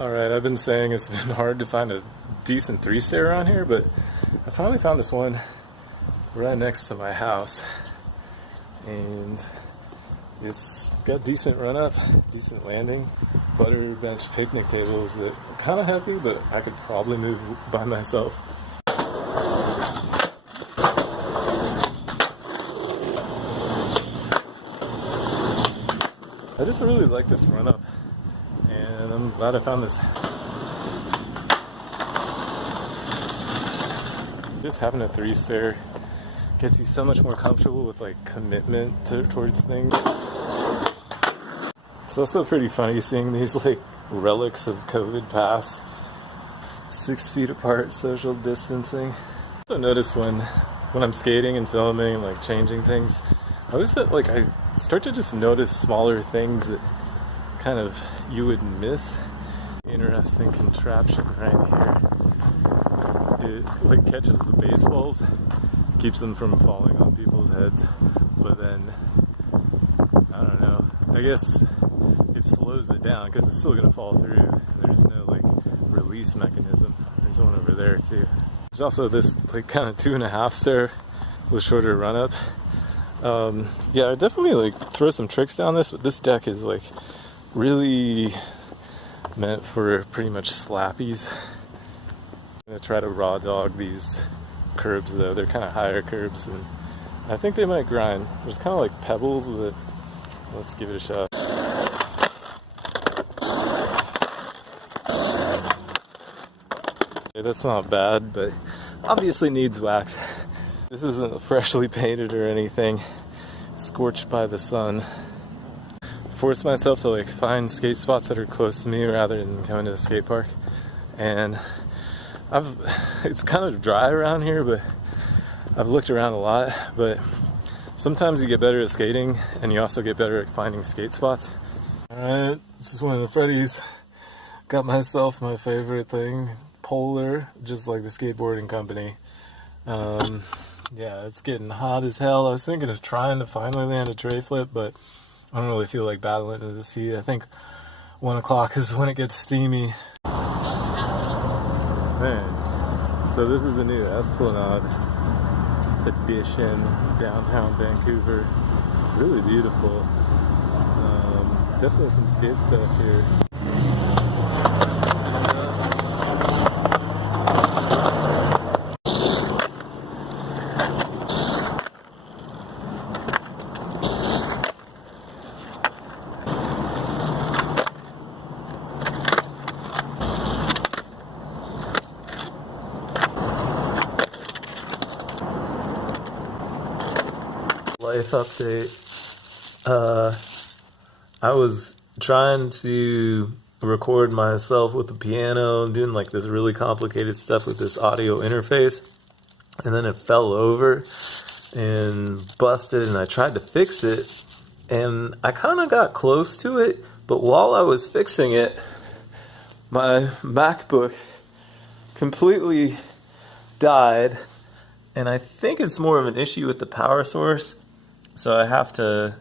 Alright, I've been saying it's been hard to find a decent three-stair around here, but I finally found this one right next to my house. And it's got decent run-up, decent landing, butter bench picnic tables that are kind of heavy, but I could probably move by myself. I just really like this run-up, and I'm glad I found this. Just having a three-stair gets you so much more comfortable with like commitment towards things. It's also pretty funny seeing these like relics of COVID past, 6 feet apart, social distancing. I also notice when I'm skating and filming and like changing things, I start to just notice smaller things that kind of you would miss. Interesting contraption right here. It like catches the baseballs, keeps them from falling on people's heads, but then, I don't know, I guess it slows it down because it's still going to fall through. There's no like release mechanism. There's one over there too. There's also this like kind of 2.5 stair with shorter run up. Yeah, I definitely like throw some tricks down this, but this deck is like really meant for pretty much slappies. I'm gonna try to raw dog these curbs though. They're kind of higher curbs and I think they might grind. There's kind of like pebbles, but let's give it a shot. Okay, that's not bad, but obviously needs wax. This isn't freshly painted or anything. Scorched by the sun. Force myself to like find skate spots that are close to me rather than going to the skate park. And it's kind of dry around here, but I've looked around a lot, but sometimes you get better at skating and you also get better at finding skate spots. Alright, this is one of the Freddy's. Got myself my favorite thing, Polar, just like the skateboarding company. Yeah, it's getting hot as hell. I was thinking of trying to finally land a tray flip, but I don't really feel like battling to the sea. I think 1 o'clock is when it gets steamy. Man, so this is the new Esplanade edition, downtown Vancouver. Really beautiful. Definitely some skate stuff here. Life update. I was trying to record myself with the piano and doing like this really complicated stuff with this audio interface, and then it fell over and busted, and I tried to fix it and I kind of got close to it, but while I was fixing it, my MacBook completely died, and I think it's more of an issue with the power source. So I have to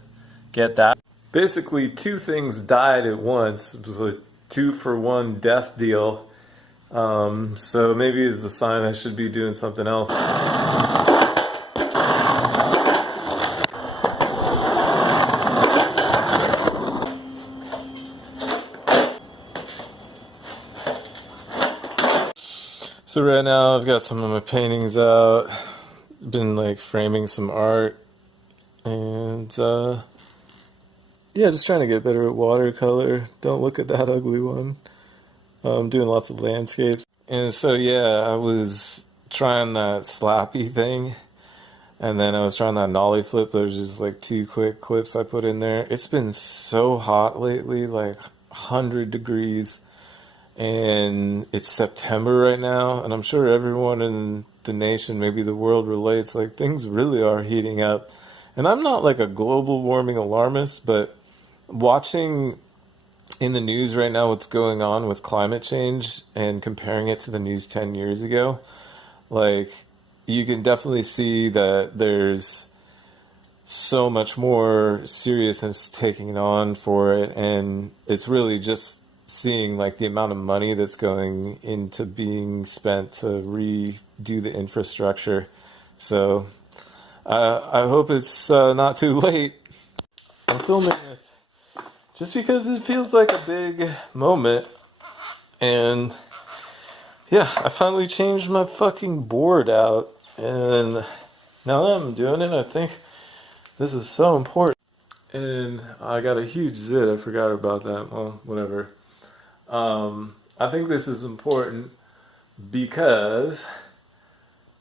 get that. Basically, 2 things died at once. It was a 2-for-1 death deal. So maybe it's the sign I should be doing something else. So right now I've got some of my paintings out. Been like framing some art. And yeah, just trying to get better at watercolor. Don't look at that ugly one. I'm doing lots of landscapes. And so yeah, I was trying that slappy thing, and then I was trying that nollie flip. There's just like 2 quick clips I put in there. It's been so hot lately, like 100 degrees, and it's September right now, and I'm sure everyone in the nation, maybe the world, relates. Like, things really are heating up. And I'm not like a global warming alarmist, but watching in the news right now what's going on with climate change and comparing it to the news 10 years ago, like, you can definitely see that there's so much more seriousness taking on for it, and it's really just seeing like the amount of money that's going into being spent to redo the infrastructure. So I hope it's not too late. I'm filming this just because it feels like a big moment. And yeah, I finally changed my fucking board out. And now that I'm doing it, I think this is so important. And I got a huge zit. I forgot about that. Well, whatever. I think this is important because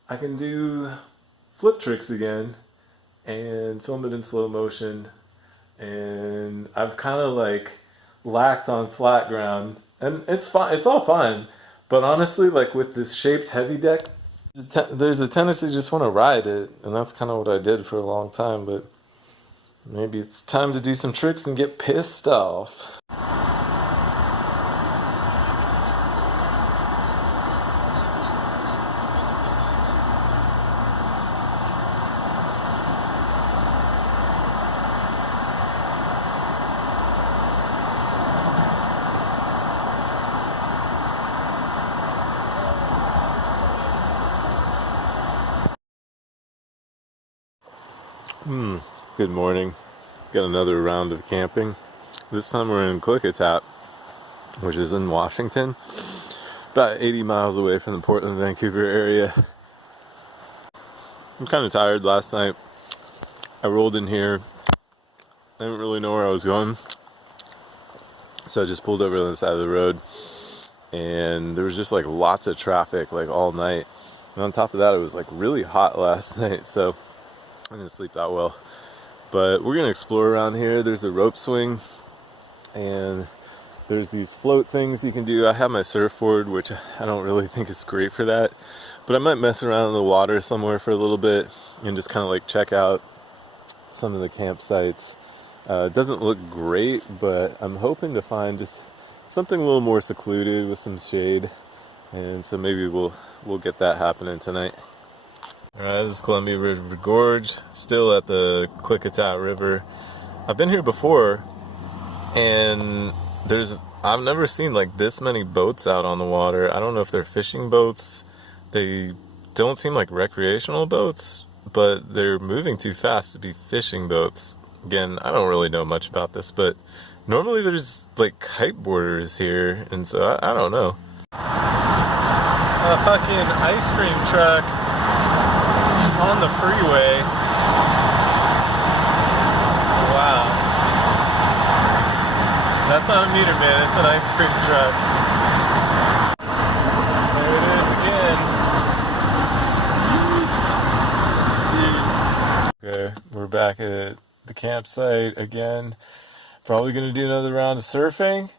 I can do flip tricks again and film it in slow motion. And I've kind of like lacked on flat ground, and it's fine. It's all fine. But honestly, like with this shaped heavy deck, there's a tendency to just want to ride it, and that's kind of what I did for a long time. But maybe it's time to do some tricks and get pissed off. Good morning. Got another round of camping. This time we're in Klickitat, which is in Washington, about 80 miles away from the Portland, Vancouver area. I'm kind of tired. Last night I rolled in here. I didn't really know where I was going, so I just pulled over on the side of the road, and there was just like lots of traffic like all night. And on top of that, it was like really hot last night, so I didn't sleep that well. But we're gonna explore around here. There's a rope swing, and there's these float things you can do. I have my surfboard, which I don't really think is great for that, but I might mess around in the water somewhere for a little bit and just kind of like check out some of the campsites. It doesn't look great, but I'm hoping to find just something a little more secluded with some shade, and so maybe we'll get that happening tonight. Alright, this is Columbia River Gorge, still at the Klickitat River. I've been here before, and I've never seen like this many boats out on the water. I don't know if they're fishing boats. They don't seem like recreational boats, but they're moving too fast to be fishing boats. Again, I don't really know much about this, but normally there's like kiteboarders here, and so I don't know. A fucking ice cream truck on the freeway. Wow. That's not a meter man, it's an ice cream truck. There it is again. Dude. Okay, we're back at the campsite again. Probably gonna do another round of surfing.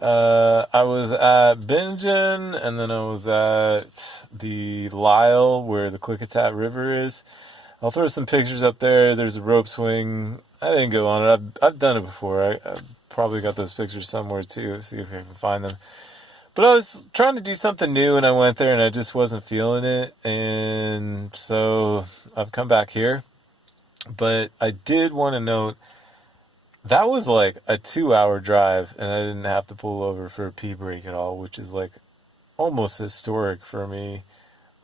I was at Bingen, and then I was at the Lyle, where the Klickitat River is. I'll throw some pictures up there. There's a rope swing. I didn't go on it. I've done it before. I've probably got those pictures somewhere too. See if I can find them. But I was trying to do something new, and I went there, and I just wasn't feeling it. And so I've come back here. But I did want to note, that was like a 2-hour drive, and I didn't have to pull over for a pee break at all, which is like almost historic for me.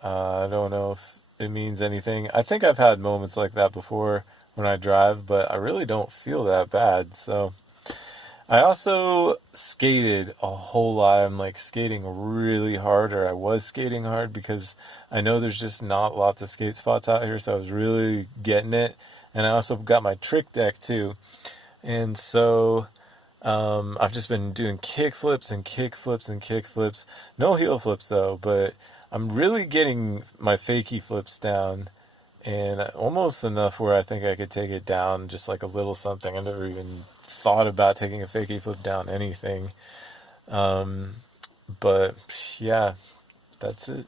I don't know if it means anything. I think I've had moments like that before when I drive, but I really don't feel that bad. So I also skated a whole lot. I'm like skating really hard, or I was skating hard, because I know there's just not lots of skate spots out here, so I was really getting it. And I also got my trick deck too. And so I've just been doing kick flips and kick flips and kick flips. No heel flips though, but I'm really getting my fakie flips down, and almost enough where I think I could take it down just like a little something. I never even thought about taking a fakie flip down anything. But yeah, that's it.